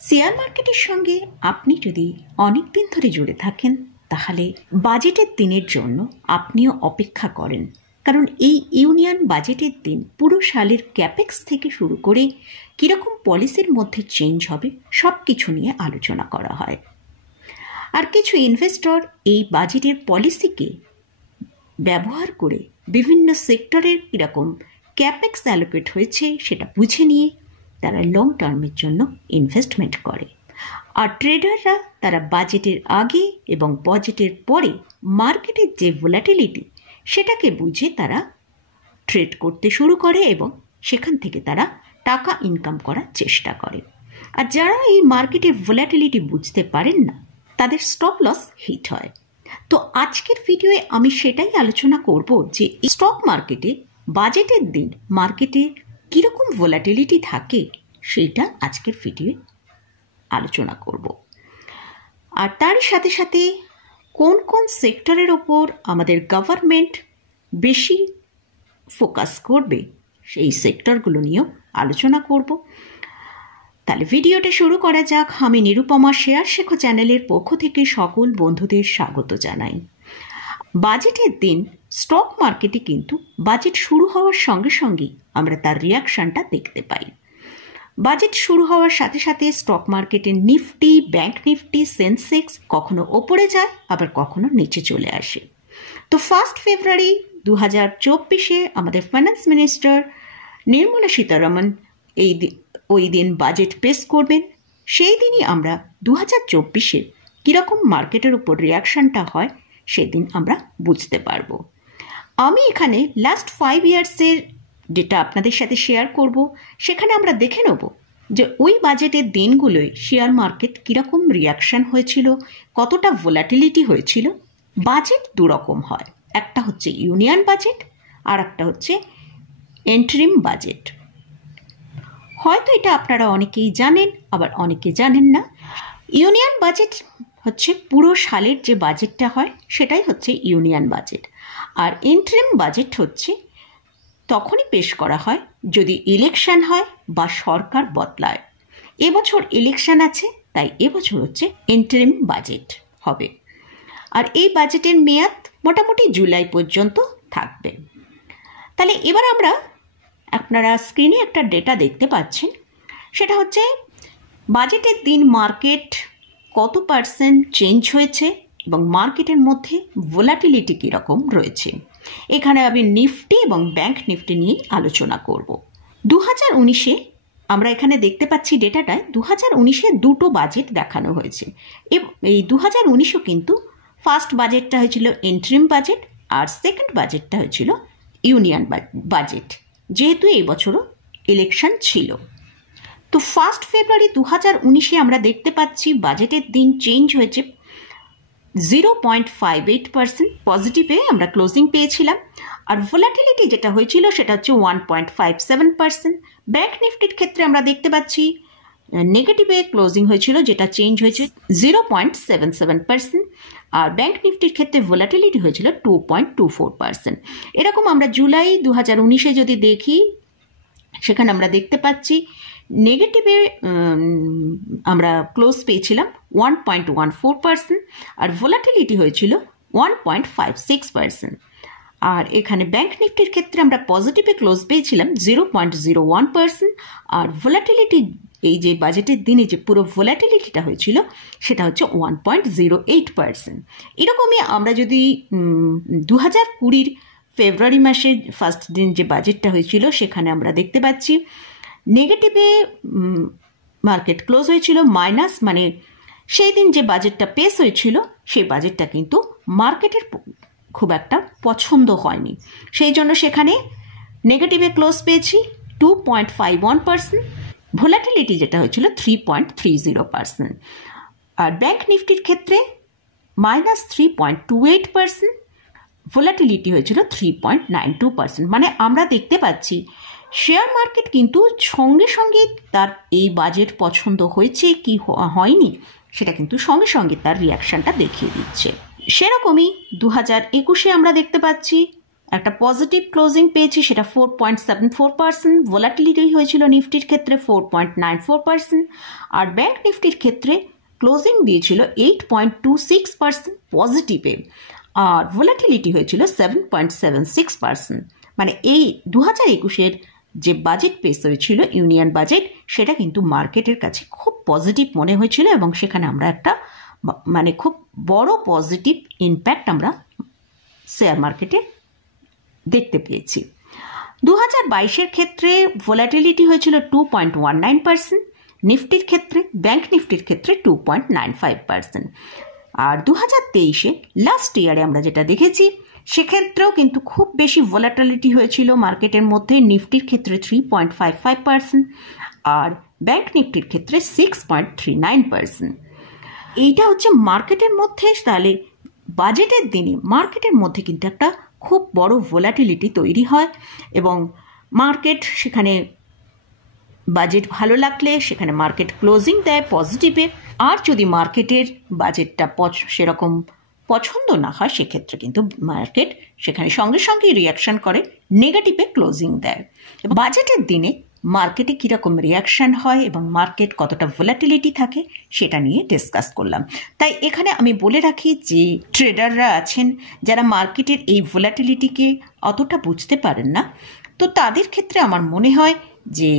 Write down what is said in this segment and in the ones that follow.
Share মার্কেটের সঙ্গে আপনি যদি অনেক দিন ধরে জুড়ে থাকেন তাহলে বাজেটের দিনের জন্য আপনিও অপেক্ষা করেন, কারণ এই ইউনিয়ন বাজেটের দিন পুরো সালের ক্যাপেক্স থেকে শুরু করে কীরকম পলিসির মধ্যে চেঞ্জ হবে সব কিছু নিয়ে আলোচনা করা হয়। আর কিছু ইনভেস্টর এই বাজেটের পলিসিকে ব্যবহার করে বিভিন্ন সেক্টরের কীরকম ক্যাপেক্স অ্যালোকেট হয়েছে সেটা বুঝে নিয়ে তারা লং টার্মের জন্য ইনভেস্টমেন্ট করে। আর ট্রেডাররা তারা বাজেটের আগে এবং বাজেটের পরে মার্কেটের যে ভোলাটিলিটি সেটাকে বুঝে তারা ট্রেড করতে শুরু করে এবং সেখান থেকে তারা টাকা ইনকাম করার চেষ্টা করে। আর যারা এই মার্কেটের ভোলাটিলিটি বুঝতে পারেন না তাদের স্টপ লস হিট হয়। তো আজকের ভিডিওয়ে আমি সেটাই আলোচনা করব যে স্টক মার্কেটে বাজেটের দিন মার্কেটে কীরকম ভোলাটিলিটি থাকে সেইটা আজকের ভিডিওয়ে আলোচনা করব। আর তার সাথে সাথে কোন কোন সেক্টরের ওপর আমাদের গভর্নমেন্ট বেশি ফোকাস করবে সেই সেক্টরগুলো নিয়েও আলোচনা করব। তাহলে ভিডিওটা শুরু করা যাক। আমি নিরুপমা শেয়ার শেখো চ্যানেলের পক্ষ থেকে সকল বন্ধুদের স্বাগত জানাই। বাজেটের দিন স্টক মার্কেটে কিন্তু বাজেট শুরু হওয়ার সঙ্গে সঙ্গেই আমরা তার রিয়াকশনটা দেখতে পাই। বাজেট শুরু হওয়ার সাথে সাথে স্টক মার্কেটের নিফটি, ব্যাংক নিফটি, সেন্সেক্স কখনো ওপরে যায় আবার কখনো নিচে চলে আসে। তো 1 ফেব্রুয়ারি 2024 আমাদের ফাইন্যান্স মিনিস্টার নির্মলা সীতারামন ওই দিন বাজেট পেশ করবেন। সেই দিনই আমরা 2024 কীরকম মার্কেটের উপর রিয়াকশনটা হয় সেদিন আমরা বুঝতে পারবো। আমি এখানে লাস্ট 5 ইয়ার্সের যেটা আপনাদের সাথে শেয়ার করব, সেখানে আমরা দেখে নেব যে ওই বাজেটের দিনগুলোয় শেয়ার মার্কেট কীরকম রিয়াকশন হয়েছিল, কতটা ভোলাটিলিটি হয়েছিল। বাজেট দুরকম হয়, একটা হচ্ছে ইউনিয়ন বাজেট আর একটা হচ্ছে ইন্টারিম বাজেট। হয়তো এটা আপনারা অনেকেই জানেন, আবার অনেকে জানেন না। ইউনিয়ন বাজেট হচ্ছে পুরো সালের যে বাজেটটা হয় সেটাই হচ্ছে ইউনিয়ন বাজেট। আর ইন্টারিম বাজেট হচ্ছে তখনই পেশ করা হয় যদি ইলেকশন হয় বা সরকার বদলায়। এবছর ইলেকশন আছে, তাই এবছর হচ্ছে ইন্টারিম বাজেট হবে। আর এই বাজেটের মেয়াদ মোটামুটি জুলাই পর্যন্ত থাকবে। তাহলে এবার আপনারা স্ক্রিনে একটা ডেটা দেখতে পাচ্ছেন, সেটা হচ্ছে বাজেটের দিন মার্কেট কত পার্সেন্ট চেঞ্জ হয়েছে এবং মার্কেটের মধ্যে ভোলাটিলিটি কীরকম রয়েছে। এখানে আমি নিফটি এবং ব্যাংক নিফটি নিয়ে আলোচনা করব। 2019 আমরা এখানে দেখতে পাচ্ছি ডেটাটায় 2019 দুটো বাজেট দেখানো হয়েছে। এই 2019 কিন্তু ফার্স্ট বাজেটটা হয়েছিল ইন্টারিম বাজেট আর সেকেন্ড বাজেটটা হয়েছিল ইউনিয়ন বাজেট, যেহেতু এই বছরও ইলেকশন ছিল। তো 1 ফেব্রুয়ারি 2019 আমরা দেখতে পাচ্ছি বাজেটের দিন চেঞ্জ হয়েছে 0.58% পজিটিভে আমরা ক্লোজিং পেয়েছিলাম। আর ভোলাটিলিটি যেটা হয়েছিল সেটা হচ্ছে 1.57%। ব্যাংক নিফটির ক্ষেত্রে আমরা দেখতে পাচ্ছি নেগেটিভে ক্লোজিং হয়েছিল, যেটা চেঞ্জ হয়েছে 0.77%। আর ব্যাংক নিফটির ক্ষেত্রে ভোলাটিলিটি হয়েছিল 2.24%। এরকম আমরা জুলাই 2019 যদি দেখি, সেখানে আমরা দেখতে পাচ্ছি নেগেটিভে আমরা ক্লোজ পেয়েছিলাম 1.14% আর ভোলাটিলিটি হয়েছিল 1.56%। আর এখানে ব্যাংক নিফটির ক্ষেত্রে আমরা পজিটিভে ক্লোজ পেয়েছিলাম 0.01% আর ভোলাটিলিটি এই যে বাজেটের দিনে যে পুরো ভোলাটিলিটিটা হয়েছিল সেটা হচ্ছে 1.08%। এরকমই আমরা যদি 2020 ফেব্রুয়ারি মাসের ফার্স্ট দিন যে বাজেটটা হয়েছিল সেখানে আমরা দেখতে পাচ্ছি নেগেটিভে মার্কেট ক্লোজ হয়েছিল মাইনাস, মানে সেই দিন যে বাজেটটা পেশ হয়েছিল সেই বাজেটটা কিন্তু মার্কেটের খুব একটা পছন্দ হয়নি, সেই জন্য সেখানে নেগেটিভে ক্লোজ পেয়েছি 2.51%। ভোলাটিলিটি যেটা হয়েছিল 3.30%। আর ব্যাংক নিফটির ক্ষেত্রে -3.28%, ভোলাটিলিটি হয়েছিল 3.92%। মানে আমরা দেখতে পাচ্ছি শেয়ার মার্কেট কিন্তু সঙ্গে সঙ্গে তার এই বাজেট পছন্দ হয়েছে কি হয়নি সেটা কিন্তু সঙ্গে সঙ্গে তার রিয়াকশনটা দেখিয়ে দিচ্ছে। সেরকমই 2021 আমরা দেখতে পাচ্ছি একটা পজিটিভ ক্লোজিং পেয়েছি, সেটা 4.74%। ভোলাটিলিটি হয়েছিল নিফটির ক্ষেত্রে 4.94%, আর ব্যাংক নিফটির ক্ষেত্রে ক্লোজিং দিয়েছিল 8.26% পজিটিভে, আর ভোলাটিলিটি হয়েছিল 7.76%। মানে এই 2021-এর যে বাজেট পেশ হয়েছিল ইউনিয়ন বাজেট, সেটা কিন্তু মার্কেটের কাছে খুব পজিটিভ মনে হয়েছিল, এবং সেখানে আমরা একটা মানে খুব বড় পজিটিভ ইম্প্যাক্ট আমরা শেয়ার মার্কেটে দেখতে পেয়েছি। 2022-এর ক্ষেত্রে ভোলাটিলিটি হয়েছিল 2.19%, নিফটির ক্ষেত্রে ব্যাংক নিফটির ক্ষেত্রে 2.95%। আর 2023-এ লাস্ট ইয়ারে আমরা যেটা দেখেছি সেক্ষেত্রেও কিন্তু খুব বেশি ভোলাটিলিটি হয়েছিল মার্কেটের মধ্যে, নিফটির ক্ষেত্রে 3.55% আর ব্যাংক নিফটির ক্ষেত্রে 6.39%। এইটা হচ্ছে মার্কেটের মধ্যে, তাহলে বাজেটের দিনে মার্কেটের মধ্যে কিন্তু একটা খুব বড় ভোলাটিলিটি তৈরি হয়, এবং মার্কেট সেখানে বাজেট ভালো লাগলে সেখানে মার্কেট ক্লোজিং দেয় পজিটিভে, আর যদি মার্কেটের বাজেটটা সেরকম পছন্দ না হয় সেক্ষেত্রে কিন্তু মার্কেট সেখানে সঙ্গে সঙ্গে রিয়াকশন করে, নেগেটিভে ক্লোজিং দেয়। বাজেটের দিনে মার্কেটে কীরকম রিয়াকশান হয় এবং মার্কেট কতটা ভোলাটিলিটি থাকে সেটা নিয়ে ডিসকাস করলাম। তাই এখানে আমি বলে রাখি যে ট্রেডাররা আছেন যারা মার্কেটের এই ভোলাটিলিটিকে অতটা বুঝতে পারেন না, তো তাদের ক্ষেত্রে আমার মনে হয় যে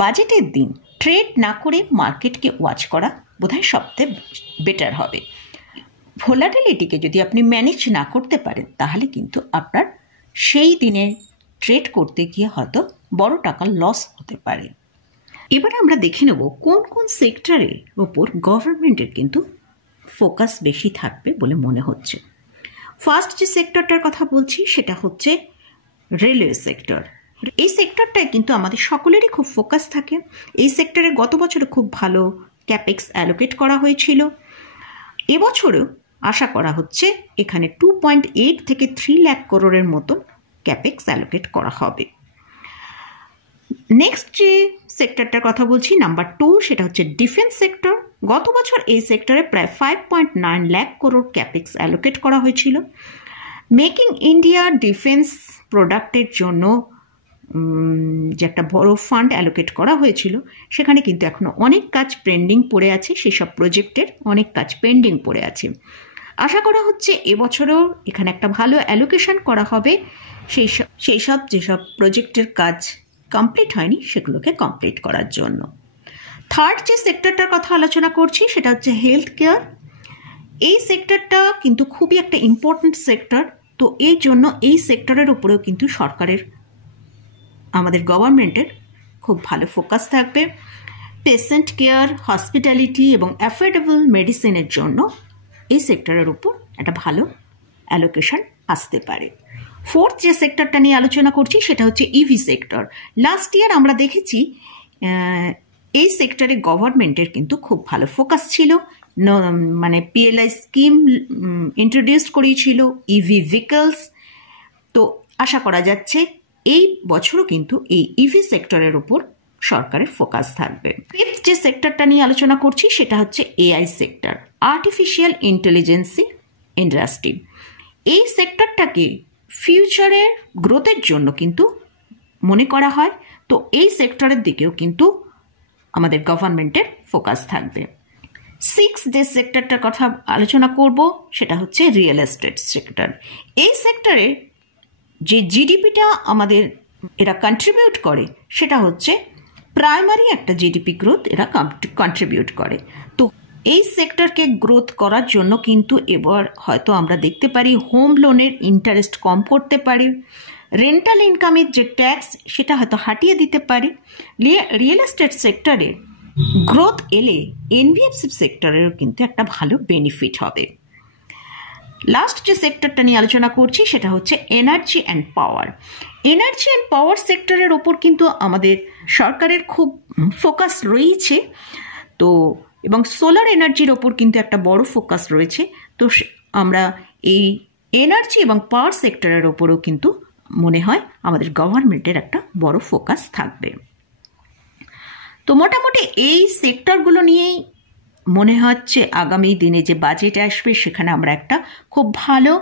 বাজেটের দিন ট্রেড না করে মার্কেটকে ওয়াচ করা বোধহয় সবচেয়ে বেটার হবে। ভোলাটিলিটিকে যদি আপনি ম্যানেজ না করতে পারেন তাহলে কিন্তু আপনার সেই দিনে ট্রেড করতে গিয়ে হয়তো বড় টাকা লস হতে পারে। এবারে আমরা দেখে নেব কোন কোন সেক্টরের ওপর গভর্নমেন্টের কিন্তু ফোকাস বেশি থাকবে বলে মনে হচ্ছে। ফার্স্ট যে সেক্টরটার কথা বলছি সেটা হচ্ছে রেলওয়ে সেক্টর। এই সেক্টরটায় কিন্তু আমাদের সকলেরই খুব ফোকাস থাকে। এই সেক্টরে গত বছরে খুব ভালো ক্যাপেক্স অ্যালোকেট করা হয়েছিল, এবছরেও আশা করা হচ্ছে এখানে 2.8 থেকে 3 লাখ করোড়ের মতো ক্যাপেক্স অ্যালোকেট করা হবে। নেক্সট যে সেক্টরটার কথা বলছি নাম্বার 2, সেটা হচ্ছে ডিফেন্স সেক্টর। গত বছর এই সেক্টরে প্রায় 5.9 লাখ করোড় ক্যাপেক্স অ্যালোকেট করা হয়েছিল। মেকিং ইন্ডিয়া ডিফেন্স প্রোডাক্টের জন্য যে একটা বড় ফান্ড অ্যালোকেট করা হয়েছিল সেখানে কিন্তু এখনো অনেক কাজ পেন্ডিং পড়ে আছে, সেসব প্রজেক্টের অনেক কাজ পেন্ডিং পড়ে আছে। আশা করা হচ্ছে এবছরেও এখানে একটা ভালো অ্যালোকেশন করা হবে, সেই সব যেসব প্রজেক্টের কাজ কমপ্লিট হয়নি সেগুলোকে কমপ্লিট করার জন্য। থার্ড যে সেক্টরটার কথা আলোচনা করছি সেটা হচ্ছে হেলথ কেয়ার। এই সেক্টরটা কিন্তু খুবই একটা ইম্পর্ট্যান্ট সেক্টর, তো এই জন্য এই সেক্টরের উপরেও কিন্তু সরকারের আমাদের গভর্নমেন্টের খুব ভালো ফোকাস থাকবে। পেশেন্ট কেয়ার, হসপিটালিটি এবং অ্যাফোর্ডেবল মেডিসিনের জন্য এই সেক্টরের উপর একটা ভালো অ্যালোকেশন আসতে পারে। ফোর্থ যে সেক্টরটা নিয়ে আলোচনা করছি সেটা হচ্ছে ইভি সেক্টর। লাস্ট ইয়ার আমরা দেখেছি এই সেক্টরে গভর্নমেন্টের কিন্তু খুব ভালো ফোকাস ছিল, মানে পিএলআই স্কিম ইন্ট্রোডিউস করিয়েছিল, ইভি ভেহিকলস। তো আশা করা যাচ্ছে এই বছরও কিন্তু এই ইভি সেক্টরের উপর সরকারের ফোকাস থাকবে। ফিফথ যে সেক্টরটা নিয়ে আলোচনা করছি সেটা হচ্ছে এআই সেক্টর, আর্টিফিশিয়াল ইন্টেলিজেন্সি ইন্ডাস্ট্রি। এই সেক্টরটাকে ফিউচারের গ্রোথের জন্য কিন্তু মনে করা হয়, তো এই সেক্টরের দিকেও কিন্তু আমাদের গভর্নমেন্টের ফোকাস থাকবে। সিক্স যে সেক্টরটার কথা আলোচনা করব সেটা হচ্ছে রিয়েল এস্টেট সেক্টর। এই সেক্টরে যে জিডিপিটা আমাদের এরা কন্ট্রিবিউট করে সেটা হচ্ছে প্রাইমারি একটা জিডিপি গ্রোথ এরা কন্ট্রিবিউট করে। তো এই সেক্টরকে গ্রোথ করার জন্য কিন্তু এবার হয়তো আমরা দেখতে পারি হোম লোনের ইন্টারেস্ট কম করতে পারে, রেন্টাল ইনকামের যে ট্যাক্স সেটা হয়তো হাটিয়ে দিতে পারে। রিয়েল এস্টেট সেক্টরে গ্রোথ এলে এনবিএফসি সেক্টরেরও কিন্তু একটা ভালো বেনিফিট হবে। লাস্ট যে সেক্টরটা নিয়ে আলোচনা করছি সেটা হচ্ছে energy and power. Energy and power সেক্টরের ওপর কিন্তু আমাদের সরকারের খুব ফোকাস রয়েছে, তো এবং সোলার এনার্জির ওপর কিন্তু একটা বড় ফোকাস রয়েছে। তো আমরা এই এনার্জি এবং পাওয়ার সেক্টরের ওপরেও কিন্তু মনে হয় আমাদের গভর্নমেন্টের একটা বড় ফোকাস থাকবে। তো মোটামুটি এই সেক্টরগুলো নিয়েই মনে হচ্ছে আগামী দিনে যে বাজেট আসবে সেখানে আমরা একটা খুব ভালো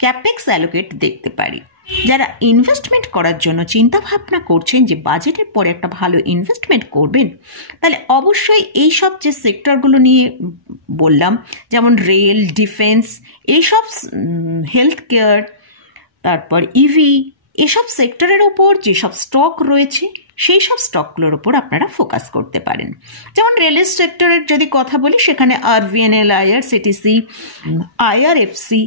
ক্যাপেক্স অ্যালোকেট দেখতে পারি। যারা ইনভেস্টমেন্ট করার জন্য চিন্তা ভাবনা করছেন যে বাজেটের পরে একটা ভালো ইনভেস্টমেন্ট করবেন, তাহলে অবশ্যই এই সব যে সেক্টরগুলো নিয়ে বললাম, যেমন রেল, ডিফেন্স, এইসব, হেলথ কেয়ার, তারপর ইভি, এসব সেক্টরের ওপর যেসব স্টক রয়েছে সেই সব স্টকগুলোর ওপর আপনারা ফোকাস করতে পারেন। যেমন রেলের সেক্টরের যদি কথা বলি, সেখানে আরভিএনএল, আইআরসিটিসি, আইআরএফসি,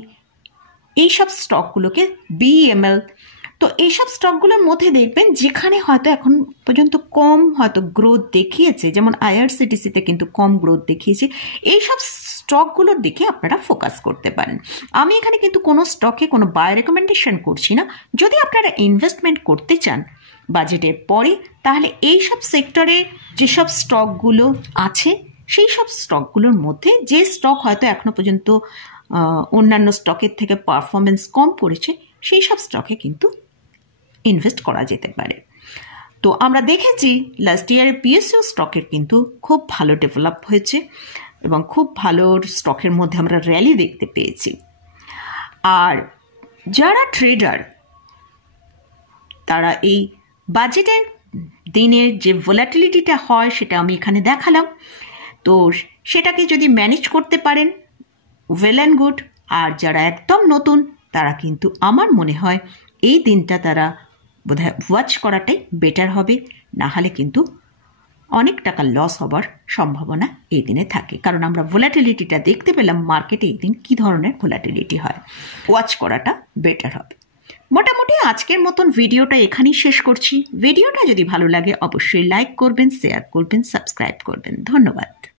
এইসব স্টকগুলোকে, বিএমএল, তো এইসব স্টকগুলোর মধ্যে দেখবেন যেখানে হয়তো এখন পর্যন্ত কম হয়তো গ্রোথ দেখিয়েছে, যেমন আইআরসিটিসিতে কিন্তু কম গ্রোথ দেখিয়েছে, এইসব স্টকগুলোর দিকে আপনারা ফোকাস করতে পারেন। আমি এখানে কিন্তু কোনো স্টকে কোনো বাই রেকমেন্ডেশন করছি না। যদি আপনারা ইনভেস্টমেন্ট করতে চান বাজেটের পরে, তাহলে এইসব সেক্টরে যেসব স্টকগুলো আছে সেই সব স্টকগুলোর মধ্যে যে স্টক হয়তো এখনো পর্যন্ত অন্যান্য স্টকের থেকে পারফরমেন্স কম করেছে, সেই সব স্টকে কিন্তু ইনভেস্ট করা যেতে পারে। তো আমরা দেখেছি লাস্ট ইয়ারে পিএসইউ স্টকের কিন্তু খুব ভালো ডেভেলপ হয়েছে এবং খুব ভালো স্টকের মধ্যে আমরা র্যালি দেখতে পেয়েছি। আর যারা ট্রেডার, তারা এই বাজেটের দিনের যে ভোলাটিলিটিটা হয় সেটা আমি এখানে দেখালাম, তো সেটাকে যদি ম্যানেজ করতে পারেন ওয়েল অ্যান্ড গুড। আর যারা একদম নতুন, তারা কিন্তু আমার মনে হয় এই দিনটা তারা বোধহয় ওয়াচ করাটাই বেটার হবে, না হলে কিন্তু অনেক টাকা লস হবার সম্ভাবনা এই দিনে থাকে। কারণ আমরা ভোলাটিলিটিটা দেখতে পেলাম মার্কেটে এই দিন কী ধরনের ভোলাটিলিটি হয়, ওয়াচ করাটা বেটার হবে। মোটামুটি আজকের মতন ভিডিওটা এখানেই শেষ করছি। ভিডিওটা যদি ভালো লাগে অবশ্যই লাইক করবেন, শেয়ার করবেন, সাবস্ক্রাইব করবেন। ধন্যবাদ।